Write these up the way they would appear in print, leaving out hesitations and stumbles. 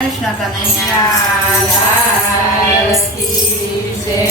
કૃષ્ણ કનૈયા લાલ કી જય।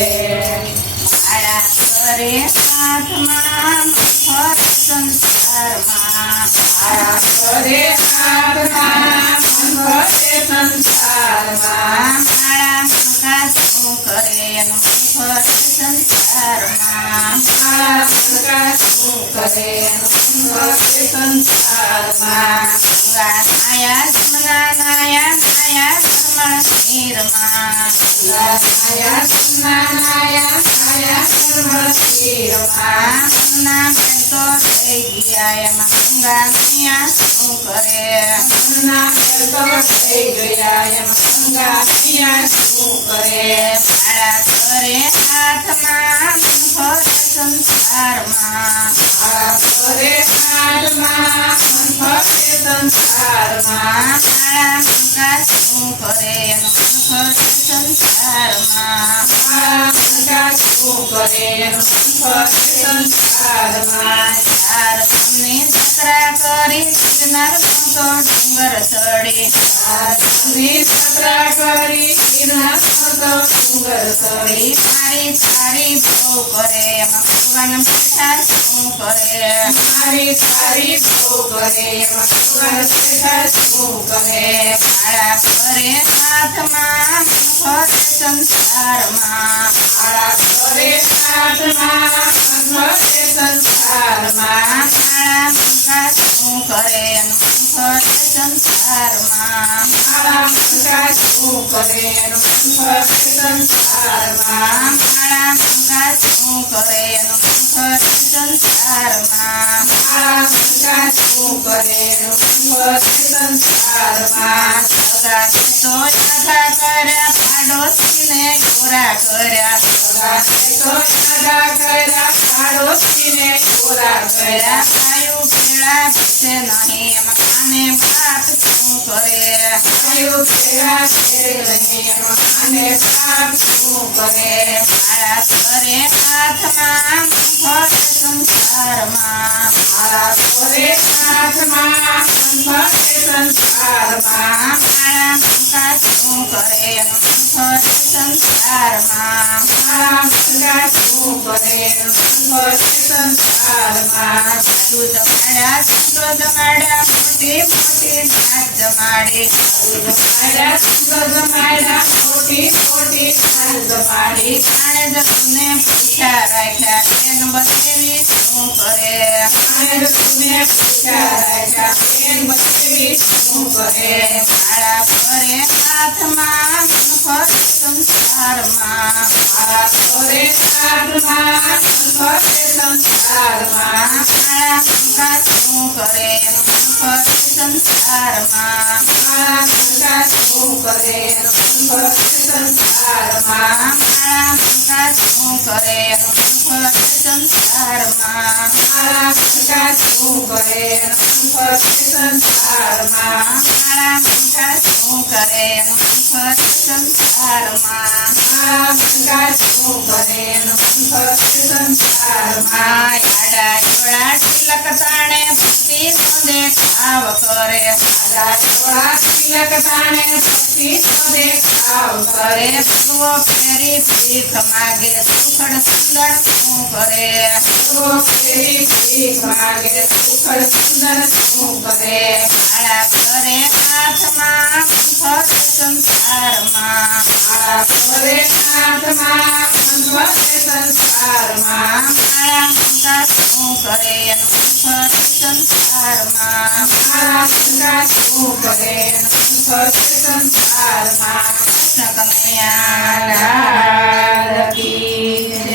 મારા કરે હાથમાં મફત સંસારમાં, મારા કરે હાથમાં મફત સંસારમાં, મારા મંગા શું કરે મફત સંસારમાં, મારા મંગા શું કરે મફત સંસારમાં, ગંગા નાયા જમના નાયા નાયા ધર્મણ નીરમાં, નાયા સુના નાયા નાયા ધર્મ શિરમાં, મનના પેટો થઈ ગયા એમાં ગંગા નૈયા શું કરે, મનના પેટો થઈ ગયા એમાં ગંગા નૈયા શું કરે, મારા કરે હાથમાં મફત સંસારમાં, મારા કરે હાથમાં મફત સંસારમાં, મારા મંગા શું કરે મફત સંસારમાં, મારા મંગા શું કરે મફત સંસારમાં, ચાર તમને જત્રા કરી ગિરનાર તો ડુંગર ચડી, ની સત્રા કરી ગિરનાર તો ડુંગર ચડી, મારી તારી બહુ કરે એમાં ભગવાન બેઠા શું કરે, મારી તારી બહુ કરે એમાં ભગવાન બેઠા શું કરે, મારા કરે હાથમાં મફત સંસારમાં, મારા કરે હાથમાં મફત સંસારમાં, મારા મંગા શું કરે મફત સંસારમાં, મારા મંગા શું કરે મફત સંસારમાં, મારા મંગા શું કરે મફત સંસારમાં, મારા મંગા શું કરે મફત સંસારમાં, સગા તો યાદા કર્યા પાડોશીને ગોરા કર્યા, તો સદા કર્યા પાડોશીને ગોરા કર્યા, ગાયું પેડા પૂછે નહીં એમાં કાને બાપ શું કરે, ગાયું પેડા છે નહીં એમાં કાને બાપ શું કરે, મારા કરે હાથમાં મફત સંસારમાં, મારા કરે હાથમાં મફત સંસારમાં, મારા મંગા શું કરે મફત સંસારમાં, મારા મંગા શું કરે મફત સંસારમાં, સાધુ જમાડ્યા સંતો જમાડ્યા મોટી મોટી નાચ જમાડી, જમાડ્યા સંતો જમાડ્યા મોટી મોટી નાચ જમાડી, જાણે જગને પૂછ્યા રાખ્યા એન બચેવી શું કરે, આને તુને પૂછ્યા રાખ્યા એન બચેવી શું કરે, મારા કરે હાથમાં મફત સંસારમાં, મારા કરે હાથમાં મફત સંસારમાં, મારા મંગા શું કરે મફત સંસારમાં, મારા મંગા શું કરે મફત સંસારમાં, મારા મંગા શું કરે મફત સંસારમાં, મારા મંગા શું કરે મફત સંસારમાં, મારા મંગા શું કરે મફત સંસારમાં, મારા મંગા શું કરે મફત સંસારમાં, આડા જોડા તિલક તાણે ભક્તિ નો દેખાવ કરે, આડા ચોળા તિલક તાણે ભક્તિ નો દેખાવ કરે, ભગવો ફેરી ભીખ માગે સુખડ સુંદર શું કરે, ભગવો ફેરી ભીખ માગે સુખડ સુંદર શું કરે, મારા કરે હાથમાં મફત સંસારમાં, મારા કરે હાથમાં મફત સંસારમાં, મારા મંગા શું કરે મફત સંસારમાં, મારા મંગા શું કરે મફત સંસારમાં, કૃષ્ણ કનૈયા લાલ કી જય।